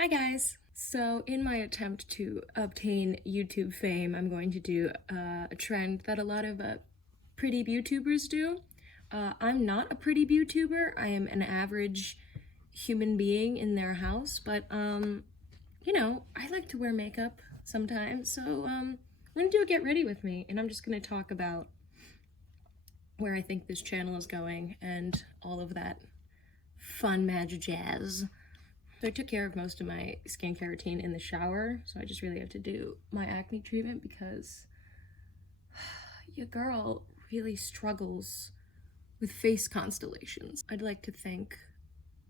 Hi guys! So in my attempt to obtain YouTube fame, I'm going to do a trend that a lot of pretty YouTubers do. I'm not a pretty YouTuber, I am an average human being in their house, but you know, I like to wear makeup sometimes, so I'm gonna do a get ready with me, and I'm just gonna talk about where I think this channel is going and all of that fun magic jazz. So I took care of most of my skincare routine in the shower, so I just really have to do my acne treatment because your girl really struggles with face constellations. I'd like to thank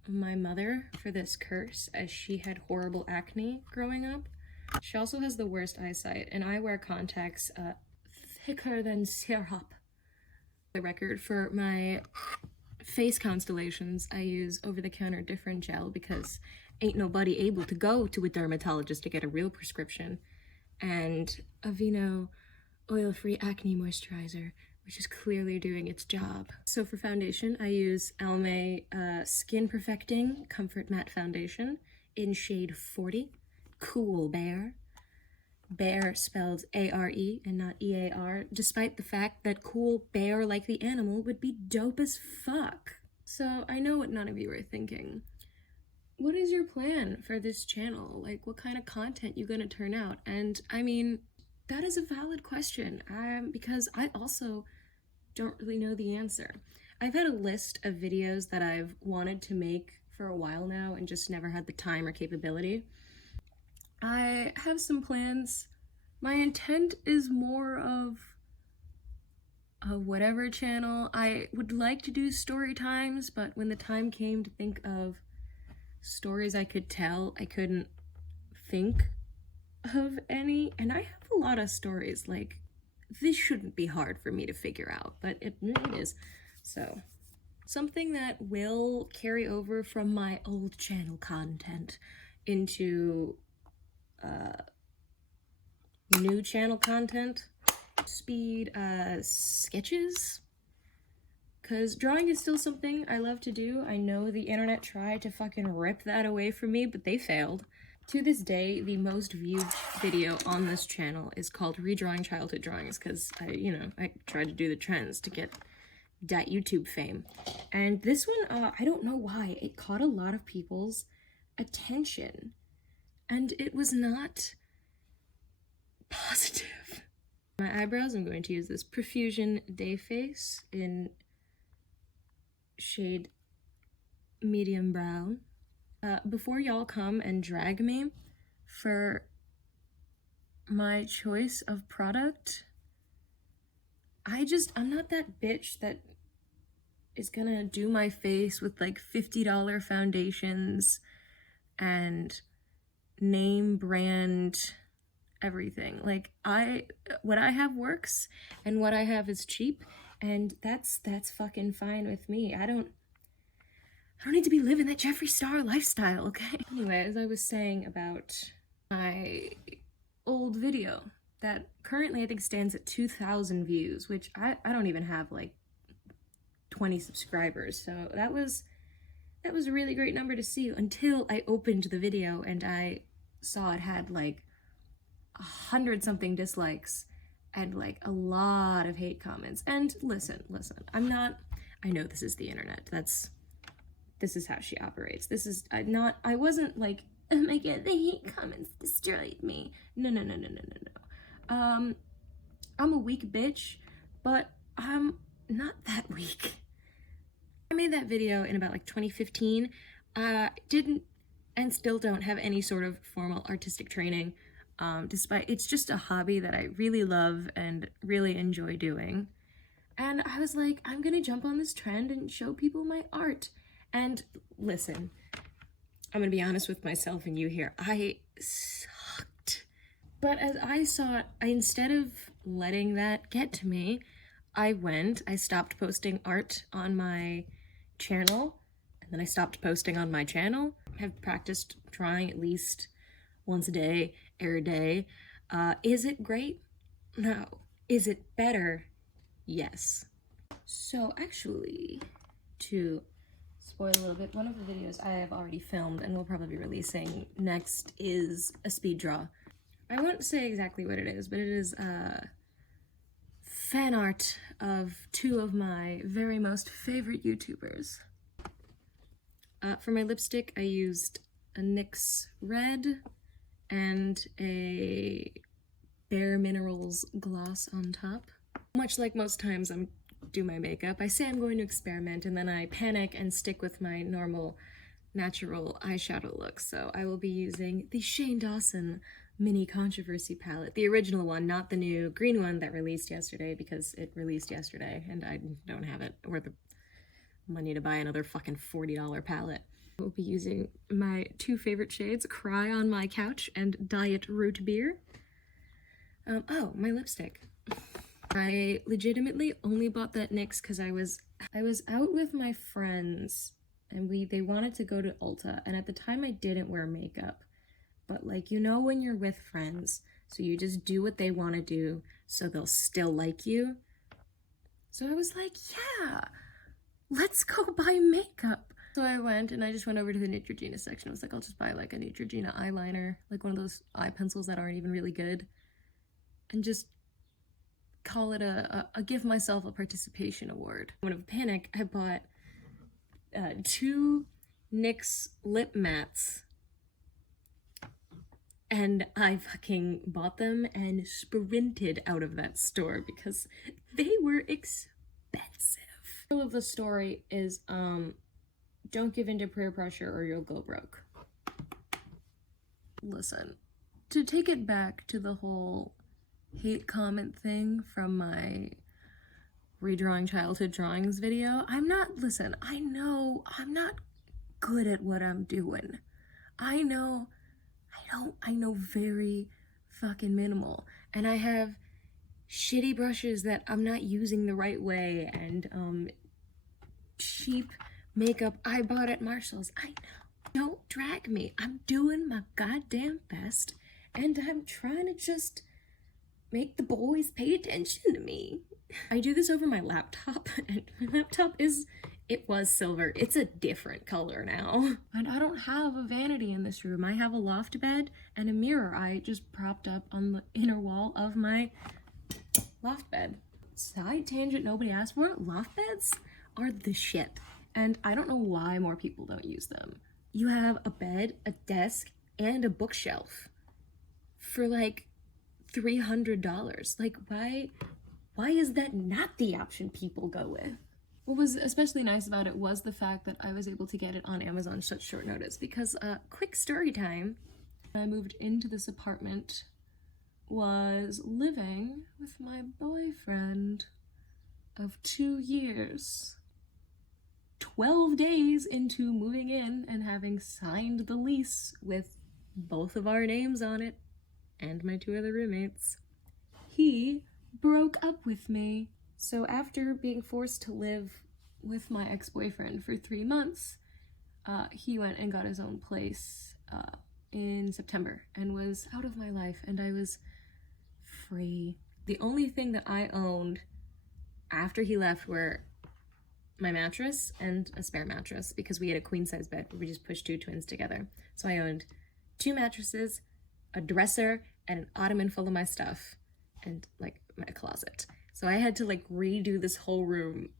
my mother for this curse, as she had horrible acne growing up. She also has the worst eyesight, and I wear contacts thicker than syrup. The record for my face constellations, I use over-the-counter different gel because ain't nobody able to go to a dermatologist to get a real prescription, and Aveeno oil-free acne moisturizer, which is clearly doing its job. So for foundation, I use Almay Skin Perfecting Comfort Matte Foundation in shade 40, Cool Bear. Bear spelled A-R-E and not E-A-R, despite the fact that cool bear like the animal would be dope as fuck. So I know what none of you are thinking. What is your plan for this channel? Like, what kind of content you gonna turn out? And I mean, that is a valid question, because I also don't really know the answer. I've had a list of videos that I've wanted to make for a while now and just never had the time or capability. I have some plans. My intent is more of a whatever channel. I would like to do story times, but when the time came to think of stories I could tell, I couldn't think of any. And I have a lot of stories. Like, this shouldn't be hard for me to figure out, but it is. So, something that will carry over from my old channel content into new channel content. Speed sketches, because drawing is still something I love to do. I know the internet tried to fucking rip that away from me, but they failed. To this day, the most viewed video on this channel is called Redrawing Childhood Drawings, because I tried to do the trends to get that YouTube fame. And this one, I don't know why, it caught a lot of people's attention. And it was not positive. My eyebrows, I'm going to use this Profusion Day Face in shade medium brown. Before y'all come and drag me for my choice of product, I'm not that bitch that is gonna do my face with like $50 foundations and name brand everything. Like, what I have works and what I have is cheap, and that's fucking fine with me. I don't need to be living that Jeffree Star lifestyle, okay? Anyway, as I was saying about my old video that currently I think stands at 2,000 views, which I don't even have like 20 subscribers, so that was a really great number to see until I opened the video and I saw it had like 100-something dislikes and like a lot of hate comments. And listen, I know this is the internet. This is how she operates. I wasn't like, oh my god, the hate comments destroyed me. No. I'm a weak bitch, but I'm not that weak. I made that video in about like 2015. Didn't and still don't have any sort of formal artistic training. Despite it's just a hobby that I really love and really enjoy doing. And I was like, I'm gonna jump on this trend and show people my art. And listen, I'm gonna be honest with myself and you here, I sucked. But as I saw it, instead of letting that get to me, I stopped posting art on my channel, and then I stopped posting on my channel. I've practiced drawing at least once a day, every day. Is it great? No. Is it better? Yes. So actually, to spoil a little bit, one of the videos I have already filmed and will probably be releasing next is a speed draw. I won't say exactly what it is, but it is fan art of two of my very most favorite YouTubers. For my lipstick, I used a NYX Red and a Bare Minerals gloss on top. Much like most times I'm do my makeup, I say I'm going to experiment and then I panic and stick with my normal natural eyeshadow look. So I will be using the Shane Dawson Mini Controversy palette, the original one, not the new green one that released yesterday, because it released yesterday and I don't have it or the money to buy another fucking $40 palette. I will be using my two favorite shades, Cry on My Couch and Diet Root Beer. Oh, my lipstick. I legitimately only bought that NYX because I was out with my friends and they wanted to go to Ulta, and at the time I didn't wear makeup. But like, you know, when you're with friends, so you just do what they want to do so they'll still like you. So I was like, yeah, let's go buy makeup. So I went and I just went over to the Neutrogena section. I was like, I'll just buy like a Neutrogena eyeliner, like one of those eye pencils that aren't even really good, and just call it a give myself a participation award. Out of panic, I bought two NYX lip mats, and I fucking bought them and sprinted out of that store because they were expensive. The moral of the story is don't give in to peer pressure or you'll go broke. Listen, to take it back to the whole hate comment thing from my redrawing childhood drawings video, I know I'm not good at what I'm doing. I know very fucking minimal, and I have shitty brushes that I'm not using the right way, and cheap makeup I bought at Marshall's. I know. Don't drag me. I'm doing my goddamn best, and I'm trying to just make the boys pay attention to me. I do this over my laptop, and my laptop was silver. It's a different color now. And I don't have a vanity in this room. I have a loft bed and a mirror I just propped up on the inner wall of my loft bed. Side tangent nobody asked for, loft beds are the shit. And I don't know why more people don't use them. You have a bed, a desk, and a bookshelf for like $300. Like, why is that not the option people go with? What was especially nice about it was the fact that I was able to get it on Amazon such short notice, because quick story time. I moved into this apartment, was living with my boyfriend of 2 years. 12 days into moving in and having signed the lease with both of our names on it and my two other roommates, he broke up with me. So after being forced to live with my ex-boyfriend for 3 months, he went and got his own place in September and was out of my life, and I was free. The only thing that I owned after he left were my mattress and a spare mattress, because we had a queen-size bed where we just pushed two twins together. So I owned 2 mattresses, a dresser, and an ottoman full of my stuff, and like my closet. So I had to like redo this whole room.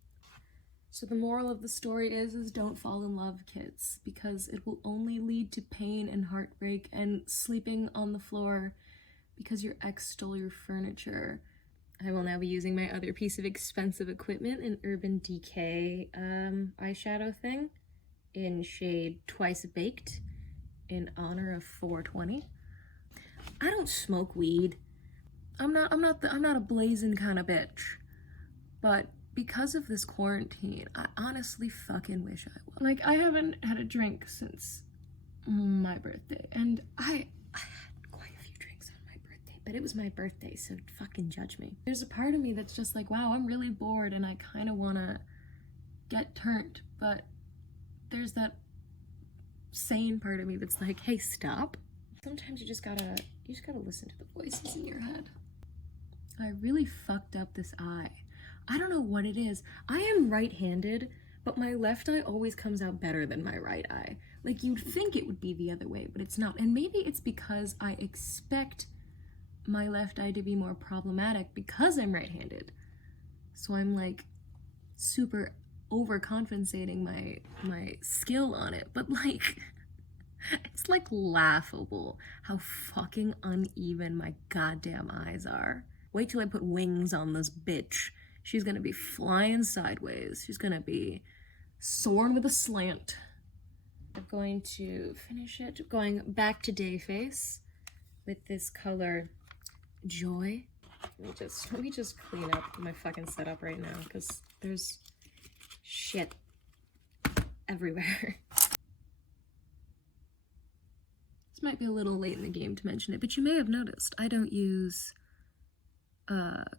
So the moral of the story is don't fall in love, kids, because it will only lead to pain and heartbreak and sleeping on the floor because your ex stole your furniture. I will now be using my other piece of expensive equipment, an Urban Decay eyeshadow thing in shade Twice Baked in honor of 420. I don't smoke weed. I'm not a blazing kind of bitch, but because of this quarantine, I honestly fucking wish I was. Like, I haven't had a drink since my birthday, and I had quite a few drinks on my birthday, but it was my birthday, so fucking judge me. There's a part of me that's just like, wow, I'm really bored and I kind of want to get turned, but there's that sane part of me that's like, hey, stop. Sometimes you just gotta listen to the voices in your head. I really fucked up this eye. I don't know what it is. I am right-handed, but my left eye always comes out better than my right eye. Like, you'd think it would be the other way, but it's not. And maybe it's because I expect my left eye to be more problematic because I'm right-handed. So I'm like super overcompensating my skill on it. But like, it's like laughable how fucking uneven my goddamn eyes are. Wait till I put wings on this bitch. She's gonna be flying sideways. She's gonna be soaring with a slant. I'm going to finish it going back to day face with this color Joy. Let me just clean up my fucking setup right now because there's shit everywhere. This might be a little late in the game to mention it, but you may have noticed I don't use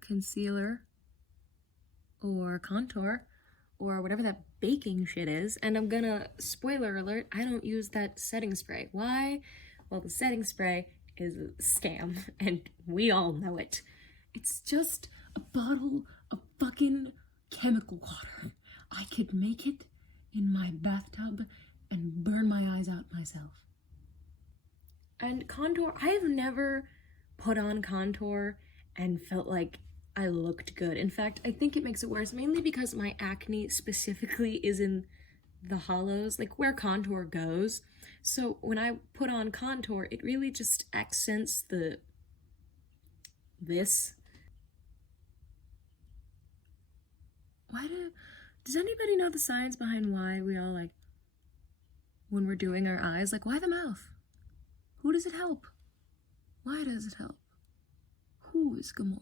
concealer or contour or whatever that baking shit is, and I'm gonna, spoiler alert, I don't use that setting spray. Why? Well, the setting spray is a scam, and we all know it. It's just a bottle of fucking chemical water. I could make it in my bathtub and burn my eyes out myself. And contour, I have never put on contour and felt like I looked good. In fact, I think it makes it worse, mainly because my acne specifically is in the hollows, like where contour goes. So when I put on contour, it really just accents this. Does anybody know the science behind why we all, like, when we're doing our eyes, like, why the mouth? Who does it help? Why does it help? Who is Gamora?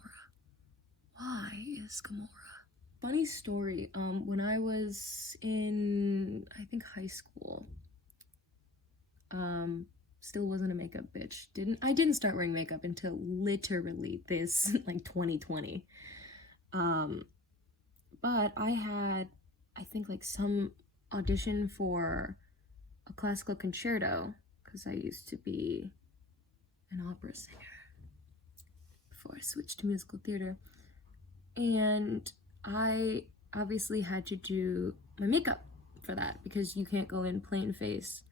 Why is Gamora? Funny story, when I was in, I think, high school, still wasn't a makeup bitch. I didn't start wearing makeup until literally this, like, 2020. But I had, I think, like, some audition for a classical concerto, because I used to be an opera singer before I switched to musical theater. And I obviously had to do my makeup for that, because you can't go in plain face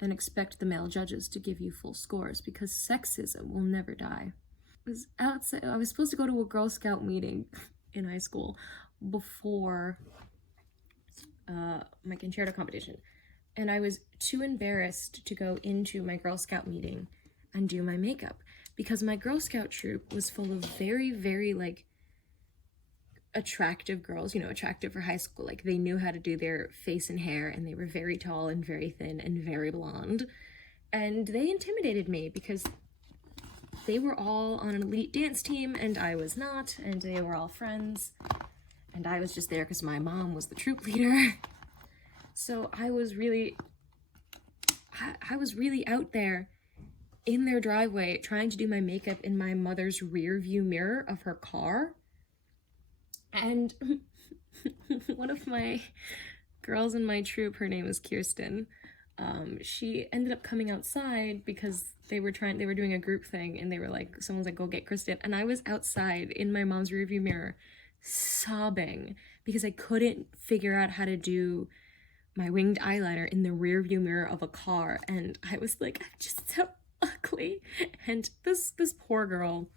and expect the male judges to give you full scores, because sexism will never die. I was supposed to go to a Girl Scout meeting in high school before my concerto competition, and I was too embarrassed to go into my Girl Scout meeting and do my makeup, because my Girl Scout troop was full of very, very, like, attractive girls, you know, attractive for high school. Like, they knew how to do their face and hair, and they were very tall and very thin and very blonde, and they intimidated me because they were all on an elite dance team and I was not, and they were all friends, and I was just there because my mom was the troop leader. So I was really out there in their driveway trying to do my makeup in my mother's rear view mirror of her car. And one of my girls in my troop, her name was Kirsten, she ended up coming outside because they were doing a group thing, and they were like, someone's like, go get Kristen, and I was outside in my mom's rearview mirror sobbing because I couldn't figure out how to do my winged eyeliner in the rearview mirror of a car, and I was like, I'm just so ugly. And this poor girl,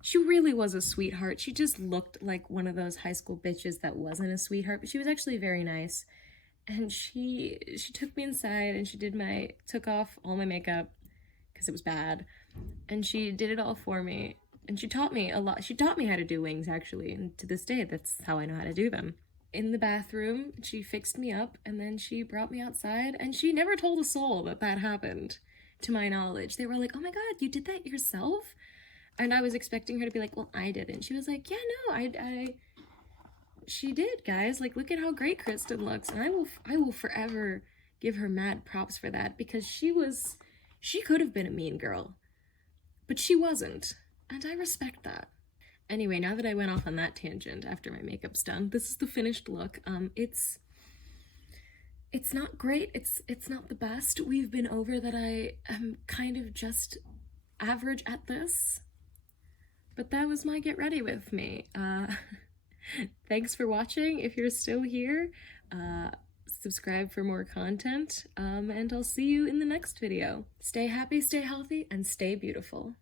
she really was a sweetheart. She just looked like one of those high school bitches that wasn't a sweetheart, but she was actually very nice. And she took me inside and she took off all my makeup because it was bad, and she did it all for me, and she taught me a lot. She taught me how to do wings, actually, and to this day that's how I know how to do them. In the bathroom, she fixed me up, and then she brought me outside, and she never told a soul that happened, to my knowledge. They were like, oh my god, you did that yourself? And I was expecting her to be like, well, I didn't. She was like, yeah, no, she did, guys. Like, look at how great Kristen looks. And I will forever give her mad props for that, because she could have been a mean girl, but she wasn't. And I respect that. Anyway, now that I went off on that tangent after my makeup's done, this is the finished look. It's not great. It's not the best. We've been over that I am kind of just average at this. But that was my get ready with me. Thanks for watching if you're still here. subscribe for more content, and I'll see you in the next video. Stay happy, stay healthy, and stay beautiful.